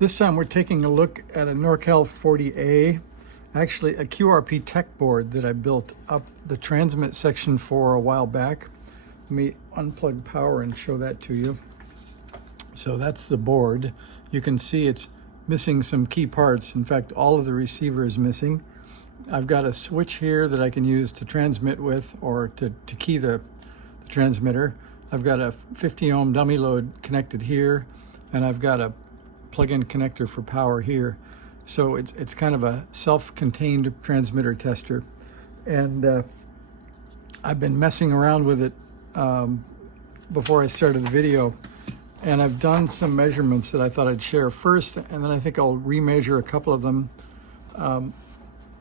This time we're taking a look at a NorCal 40A, actually a qrp-tech board that I built up the transmit section for a while back. Let me unplug power and show that to you. So that's the board. You can see it's missing some key parts. In fact, all of the receiver is missing. I've got a switch here that I can use to transmit with or to key the transmitter. I've got a 50 ohm dummy load connected here, and I've got a plug-in connector for power here. So it's kind of a self-contained transmitter tester. And I've been messing around with it before I started the video. And I've done some measurements that I thought I'd share first, and then I think I'll remeasure a couple of them.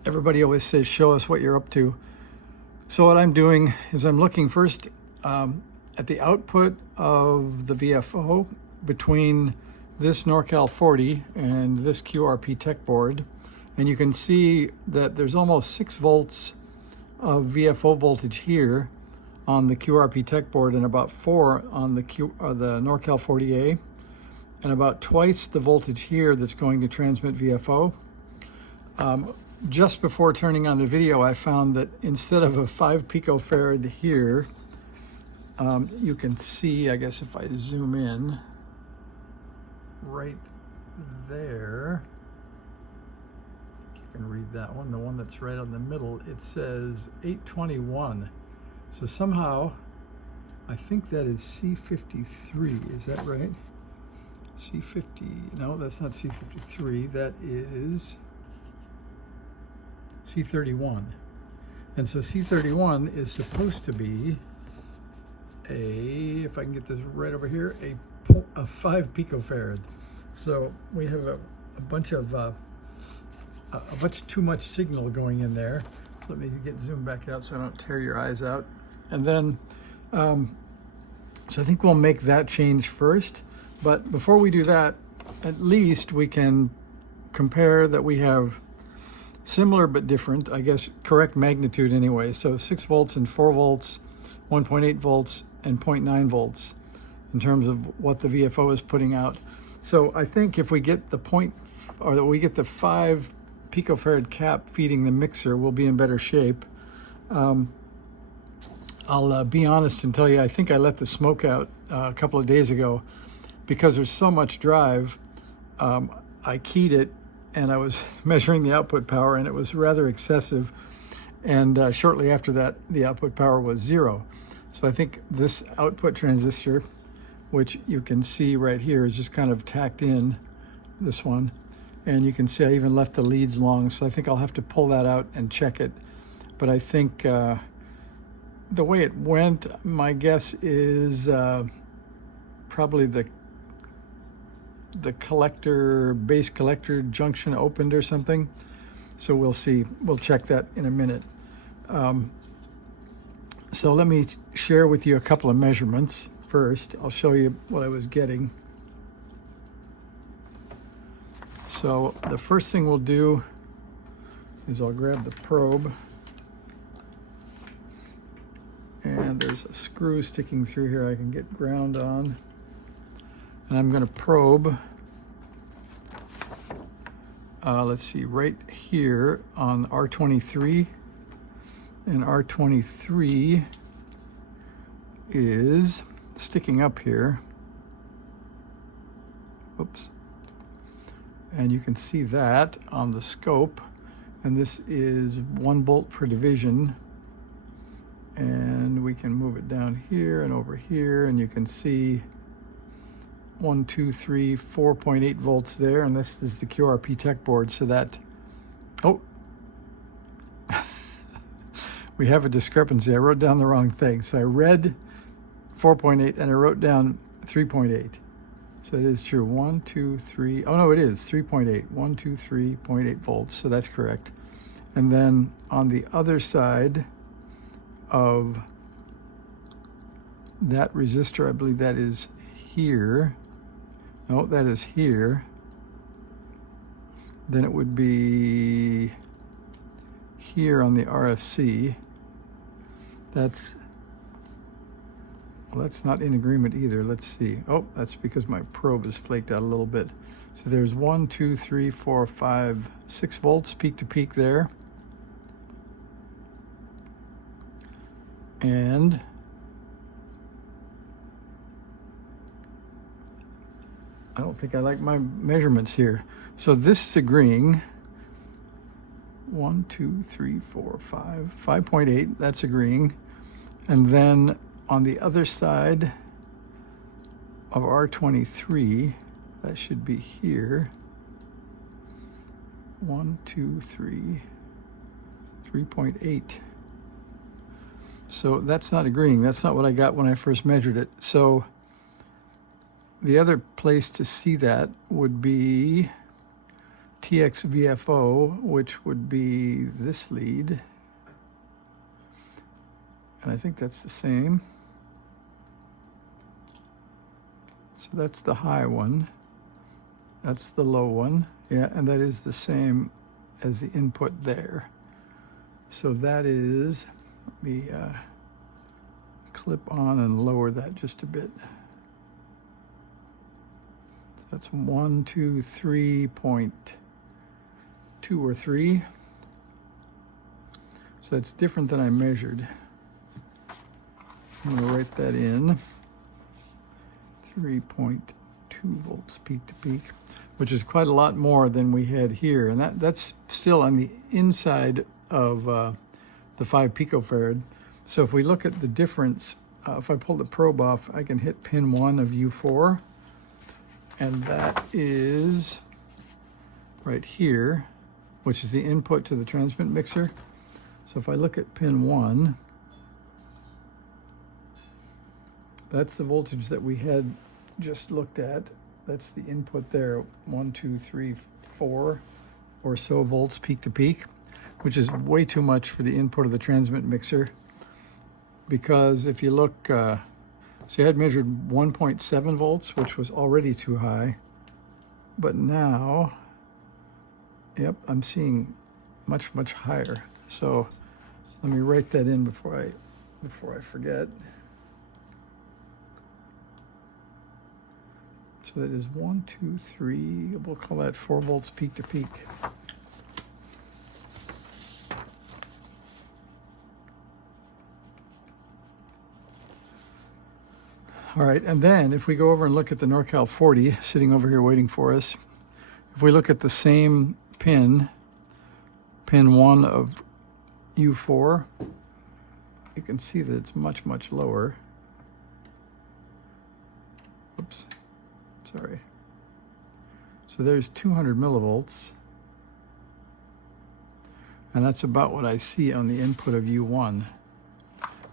Everybody always says, show us what you're up to. So what I'm doing is I'm looking first at the output of the VFO between this NorCal 40 and this qrp-tech board. And you can see that there's almost 6 volts of VFO voltage here on the qrp-tech board and about 4 on the NorCal 40A, and about twice the voltage here that's going to transmit VFO. Just before turning on the video, I found that instead of a 5 picofarad here, you can see, I guess if I zoom in, right there, you can read that one, the one that's right on the middle, it says 821. So somehow, I think that is C53, is that right? C50, no, that's not C53, that is C31. And so C31 is supposed to be if I can get this right over here, a 5 picofarad. So we have a bunch too much signal going in there. Let me get zoomed back out so I don't tear your eyes out. And then, so I think we'll make that change first. But before we do that, at least we can compare that we have similar but different, I guess, correct magnitude anyway. So 6 volts and 4 volts, 1.8 volts and 0.9 volts in terms of what the VFO is putting out. So I think if we get the 5 picofarad cap feeding the mixer, we'll be in better shape. I'll be honest and tell you, I think I let the smoke out a couple of days ago because there's so much drive. I keyed it and I was measuring the output power, and it was rather excessive. And shortly after that, the output power was 0. So I think this output transistor, which you can see right here, is just kind of tacked in, this one. And you can see I even left the leads long, so I think I'll have to pull that out and check it. But I think the way it went, my guess is probably the base collector junction opened or something. So we'll see. We'll check that in a minute. So let me share with you a couple of measurements first. I'll show you what I was getting. So the first thing we'll do is I'll grab the probe. And there's a screw sticking through here I can get ground on. And I'm going to probe, let's see, right here on R23. And R23 is sticking up here. Oops. And you can see that on the scope. And this is 1 bolt per division. And we can move it down here and over here, and you can see 1, 2, 3, 4.8 volts there, and this is the qrp-tech board. So that, oh, we have a discrepancy. I wrote down the wrong thing. So I read 4.8 and I wrote down 3.8. So it is true. 1, 2, 3. Oh no, it is 3.8. 1, 2, 3.8 volts. So that's correct. And then on the other side of that resistor, I believe that is here. No, that is here. Then it would be here on the RFC. That's Well, that's not in agreement either. Let's see. Oh, that's because my probe is flaked out a little bit. So there's 1, 2, 3, 4, 5, 6 volts peak to peak there. And I don't think I like my measurements here. So this is agreeing. 1, 2, 3, 4, 5, 5.8, that's agreeing. And then on the other side of R23, that should be here. 1, 2, 3, 3.8. So that's not agreeing. That's not what I got when I first measured it. So the other place to see that would be TXVFO, which would be this lead. And I think that's the same. So that's the high one. That's the low one. Yeah, and that is the same as the input there. So that is, let me clip on and lower that just a bit. So that's 1, 2, 3.2 or 3. So that's different than I measured. I'm going to write that in. 3.2 volts peak to peak, which is quite a lot more than we had here. And that's still on the inside of the 5 picofarad. So if we look at the difference, if I pull the probe off, I can hit pin 1 of U4. And that is right here, which is the input to the transmit mixer. So if I look at pin 1, that's the voltage that we had just looked at. That's the input there, 1, 2, 3, 4 or so volts peak to peak, which is way too much for the input of the transmit mixer. Because if you look, see, I had measured 1.7 volts, which was already too high. But now, yep, I'm seeing much, much higher. So let me write that in before I forget. So that is 1, 2, 3, we'll call that 4 volts peak to peak. All right, and then if we go over and look at the NorCal 40 sitting over here waiting for us, if we look at the same pin 1 of U4, you can see that it's much, much lower. Oops. Sorry. So there's 200 millivolts. And that's about what I see on the input of U1,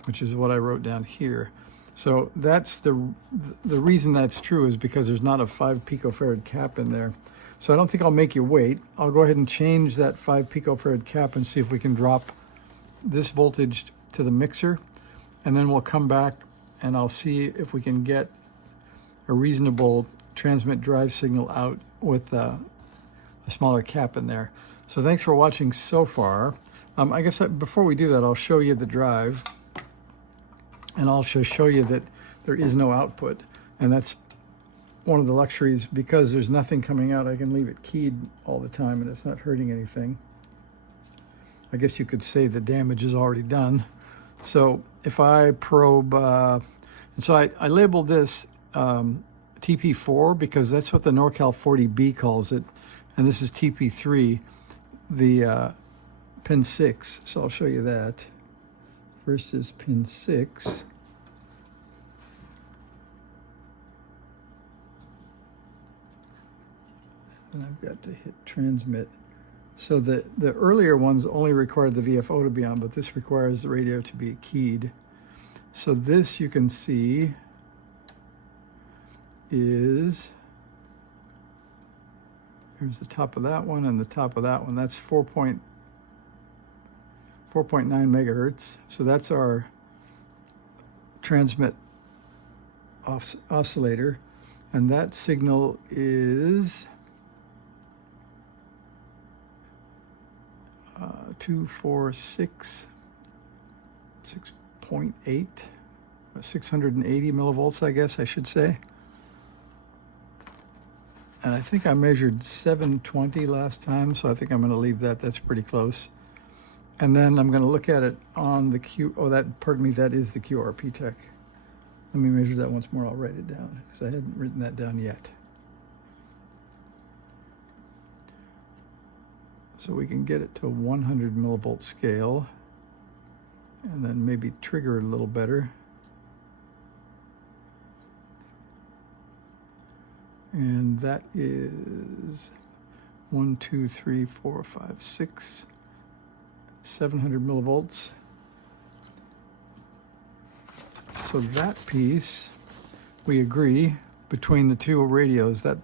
which is what I wrote down here. So that's the reason that's true is because there's not a 5 picofarad cap in there. So I don't think I'll make you wait. I'll go ahead and change that 5 picofarad cap and see if we can drop this voltage to the mixer. And then we'll come back and I'll see if we can get a reasonable transmit drive signal out with a smaller cap in there. So thanks for watching so far. I guess before we do that, I'll show you the drive, and I'll also show you that there is no output. And that's one of the luxuries, because there's nothing coming out. I can leave it keyed all the time and it's not hurting anything. I guess you could say the damage is already done. So if I probe, and so I labeled this TP4 because that's what the NorCal 40B calls it, and this is TP3, the pin 6. So I'll show you that. First is pin 6. And I've got to hit transmit. So the earlier ones only required the VFO to be on, but this requires the radio to be keyed. So this, you can see, is, here's the top of that one and the top of that one. That's 4.9 megahertz. So that's our transmit oscillator. And that signal is 246, 6.8 680 millivolts, I guess I should say. And I think I measured 720 last time, so I think I'm going to leave that. That's pretty close. And then I'm going to look at it on the pardon me, that is the qrp-tech. Let me measure that once more. I'll write it down because I hadn't written that down yet. So we can get it to 100 millivolt scale and then maybe trigger it a little better. And that is 1, 2, 3, 4, 5, 6, 700 millivolts. So that piece, we agree between the two radios that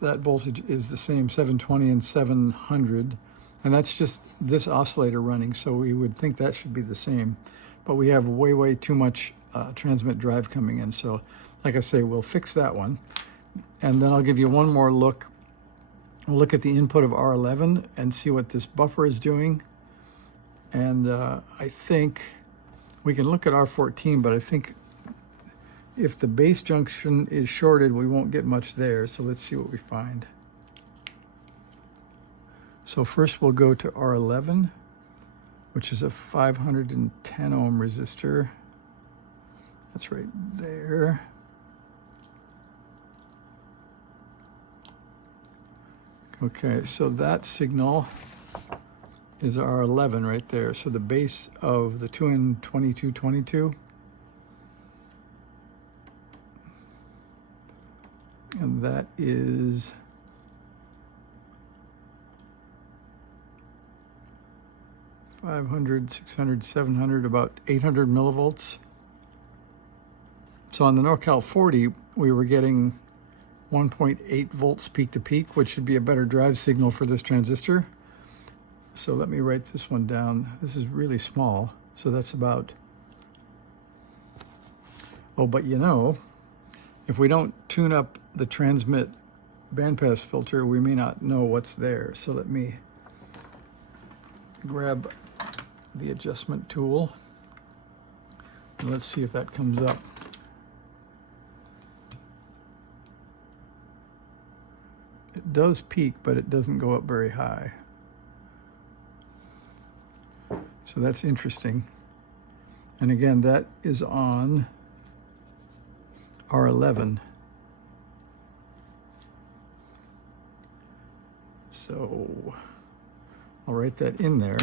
voltage is the same, 720 and 700, and that's just this oscillator running, so we would think that should be the same. But we have way too much transmit drive coming in, so like I say, we'll fix that one. And then I'll give you one more look. We'll look at the input of R11 and see what this buffer is doing. And I think we can look at R14, but I think if the base junction is shorted, we won't get much there. So let's see what we find. So first we'll go to R11, which is a 510 ohm resistor. That's right there. Okay, so that signal is R11 right there. So the base of the 2N2222. And that is $500, $600, $700, about 800 millivolts. So on the NorCal 40, we were getting 1.8 volts peak to peak, which should be a better drive signal for this transistor. So let me write this one down. This is really small, so that's about, oh, but you know, if we don't tune up the transmit bandpass filter, we may not know what's there. So let me grab the adjustment tool and let's see if that comes up. It does peak, but it doesn't go up very high. So that's interesting. And again, that is on R11. So I'll write that in there,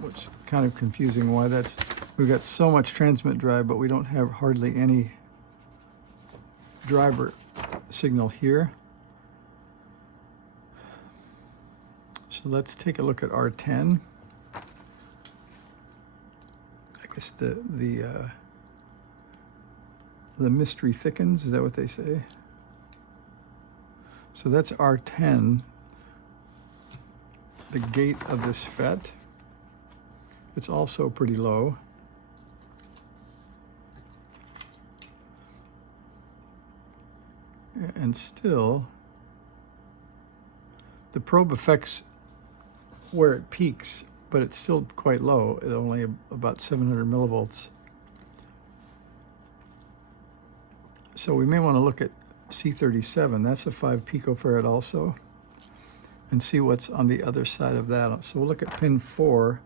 which is kind of confusing why that's, we've got so much transmit drive, but we don't have hardly any driver signal here. So let's take a look at R10. I guess the mystery thickens, is that what they say? So that's R10, the gate of this FET. It's also pretty low. And still, the probe affects where it peaks, but it's still quite low at only about 700 millivolts. So we may want to look at C37. That's a 5 picofarad also, and see what's on the other side of that. So we'll look at pin 4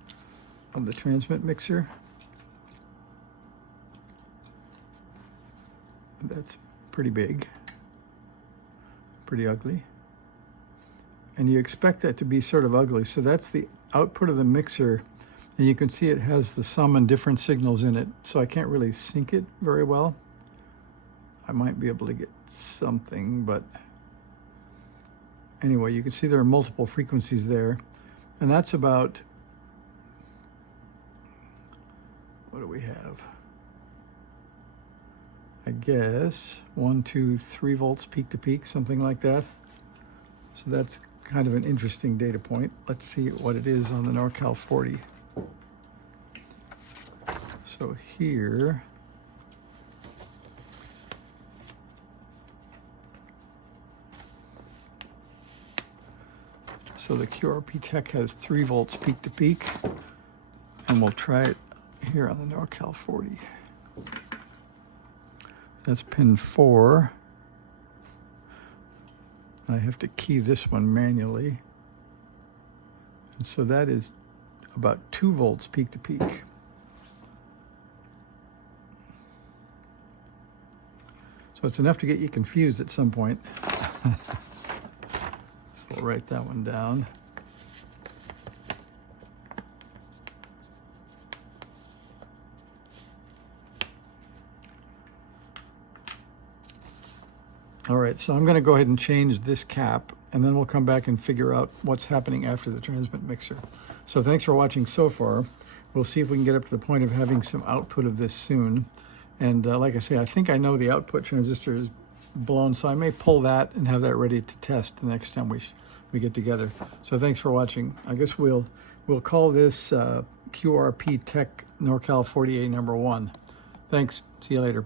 of the transmit mixer. That's pretty big, pretty ugly. And you expect that to be sort of ugly. So that's the output of the mixer. And you can see it has the sum and difference signals in it. So I can't really sync it very well. I might be able to get something, but anyway, you can see there are multiple frequencies there. And that's about, what do we have? I guess 1, 2, 3 volts peak to peak, something like that. So that's kind of an interesting data point. Let's see what it is on the NorCal 40. So here, so the qrp-tech has 3 volts peak to peak, and we'll try it here on the NorCal 40. That's pin 4. I have to key this one manually. And so that is about 2 volts peak to peak. So it's enough to get you confused at some point. So we'll write that one down. All right, so I'm going to go ahead and change this cap, and then we'll come back and figure out what's happening after the transmit mixer. So thanks for watching so far. We'll see if we can get up to the point of having some output of this soon. And like I say, I think I know the output transistor is blown, so I may pull that and have that ready to test the next time we get together. So thanks for watching. I guess we'll call this qrp-tech NorCal 40A number 1. Thanks. See you later.